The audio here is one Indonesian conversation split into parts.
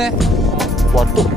nih. Waduh.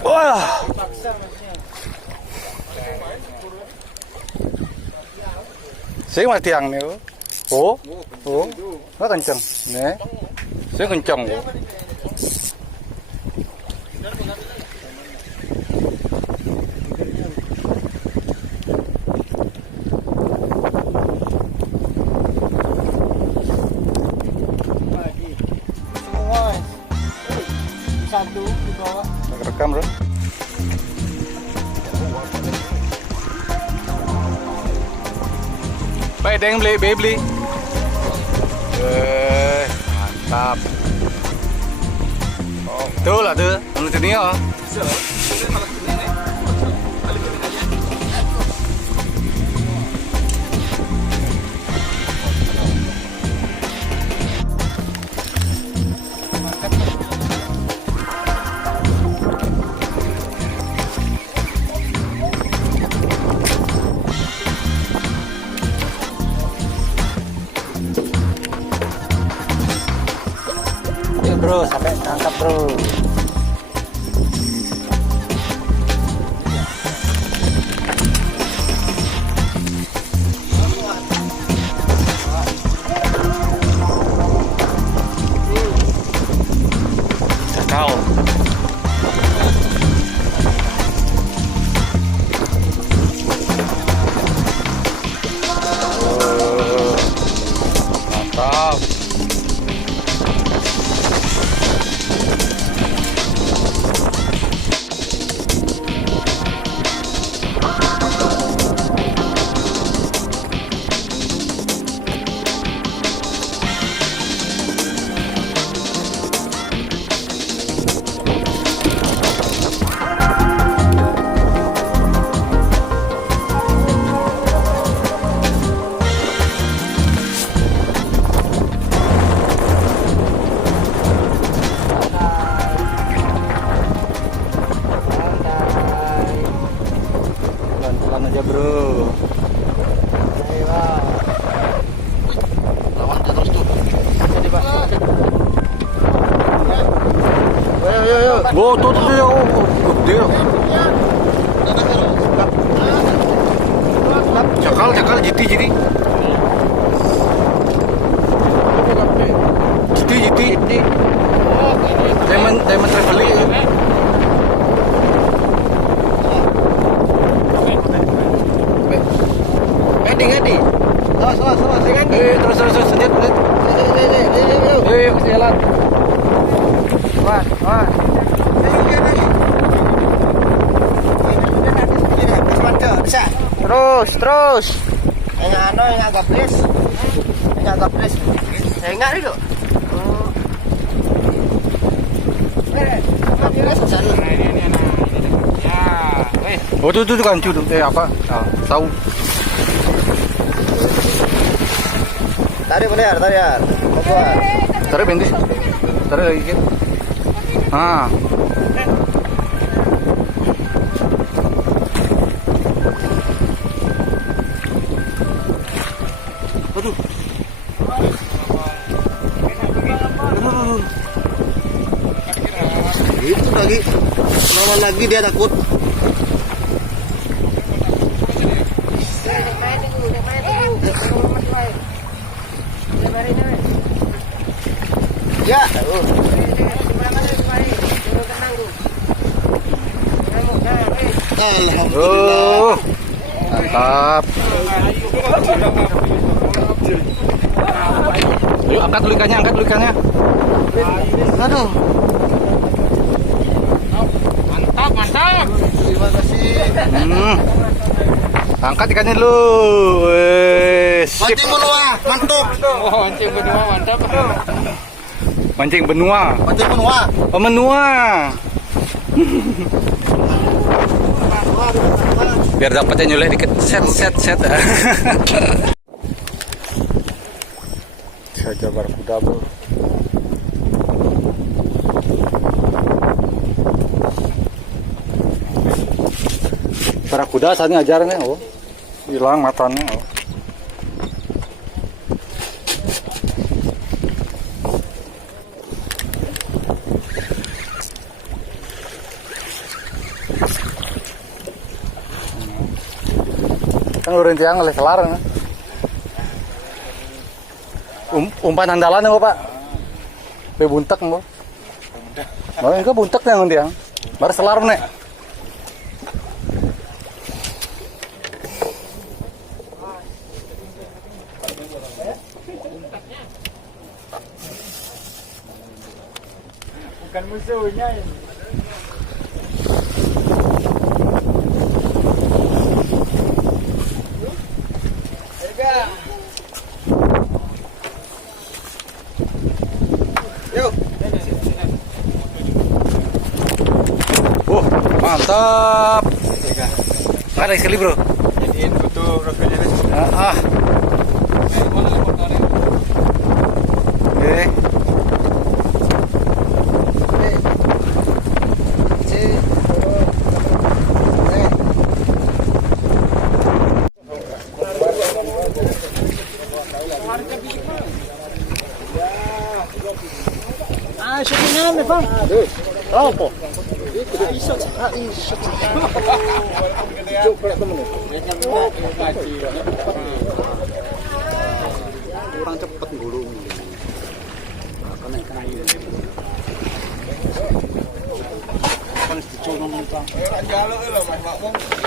Wah. Saya mah tiang nih. Oh, nó kenceng. Nih. Saya kenceng. Satu di bawah. Rekam, bro. Baik, ada yang beli. Mantap. Oh, betul lah tuh. Menurut ini ya. Bro, sampai tangkap bro. Cakau. Mantap. Pelan-pelan aja bro. Lawan terus tuh. Jadi pak. Ayo. Wow, tuh gede. Cakal jiti. Jiti. Diamond traveling. Edi. Terus dengan Terus lihat. Masih jalan. Wah. Bisa. Terus. Yang agak plis. Saya enggak itu. susah nih. Oh tuh kancu tuh. Apa? Ah, tahu. Tarik benar, tarik. Keluar. Tarik bentis. Tarik lagi kan. Ah. Aduh. Itu lagi. Lawan lagi dia takut. Ya. Alhamdulillah. Mantap. Yuk angkat dulu ikannya, Aduh. Mantap. Terima kasih. Angkat ikannya dulu. Sip. Mancing benua, mantap. Oh, mancing benua mantap. Mancing benua. Mancing benua. Oh, menua. Biar dapatnya nyulek dikit. Set. Saja barkuda, bro. Barakuda saat ini ajarannya, oh. Hilang matanya, oh. Kan udah tiang oleh selar kan. Umpan andalan ya, Pak. Be buntek, Mbak. Mau enggak buntek yang tiang. Baru selar nek. Bukan musuhnya ini. Mantap. Ada sekali, bro. Jadiin foto profilnya. Oke. Syutingnya namin, Bang. Oh, po. Kurang cepet gulung.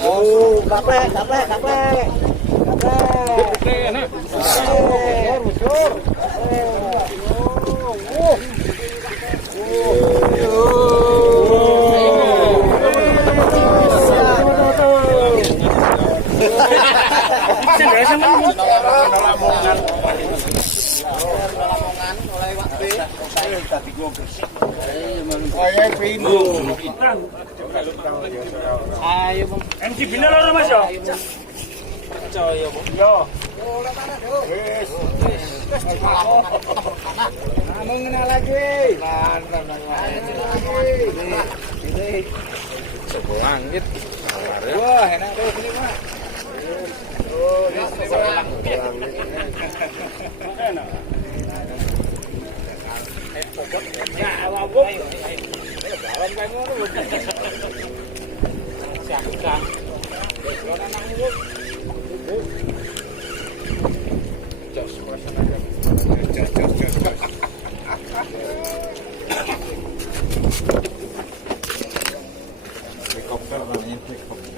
Oh, kaplek. Ayo, Bang. MC final orang Mas yo. Coy, yo, Bang. Yo. Mengenal lagi. Langit. Wah, enak tuh ini, Pak. Oh, enak. Ya, awak. Alam kayak ngono. Siapkan. Ora nang ngono. Jos suasana aja. Jos. Helikopter namanya helikopter.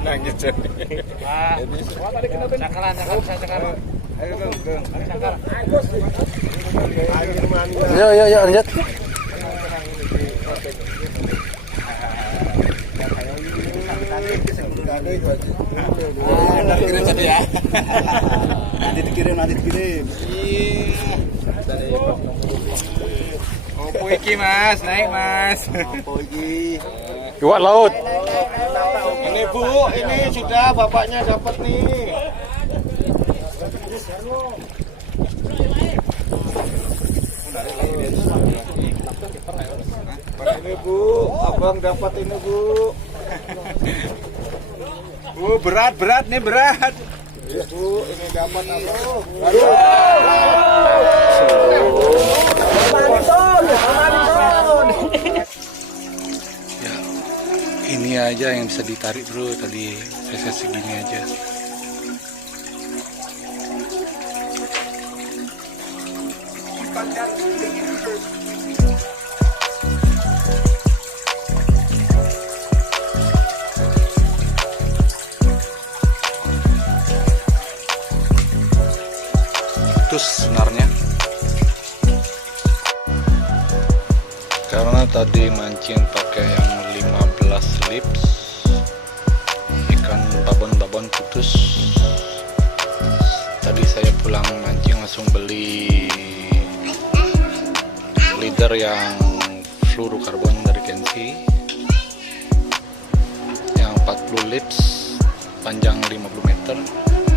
Nangis jadi. Cakaran, cakaran. Ayo Geng. Cakaran. Air mani. Yo lanjut. Nanti kirim saja ya. Nanti dikirim. Opo iki Mas, naik Mas. Apa iki? Iwak laut. Ini Bu, ini sudah bapaknya dapat nih. Ini Bu, abang dapat ini Bu. Bu, berat nih berat. Iya Bu, ini dapat apa? Ya, ini aja yang bisa ditarik bro. Tadi saya segini aja. Putus senarnya. Karena tadi mancing pakai yang 15 lips, ikan babon putus. Tadi saya pulang mancing langsung beli leader yang fluorokarbon dari Kensi yang 40 lips, panjang 50 meter,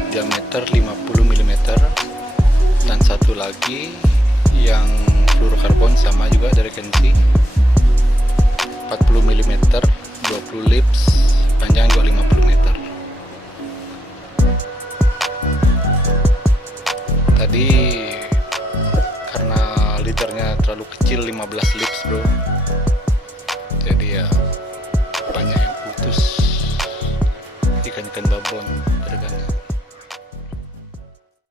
diameter 50 mm, dan satu lagi yang fluorokarbon sama juga dari Kensi 40 mm, 20 lips, panjang juga 50 meter. Tadi karena liternya terlalu kecil 15 lips bro, jadi ya banyak yang putus ikan-ikan babon tergantung.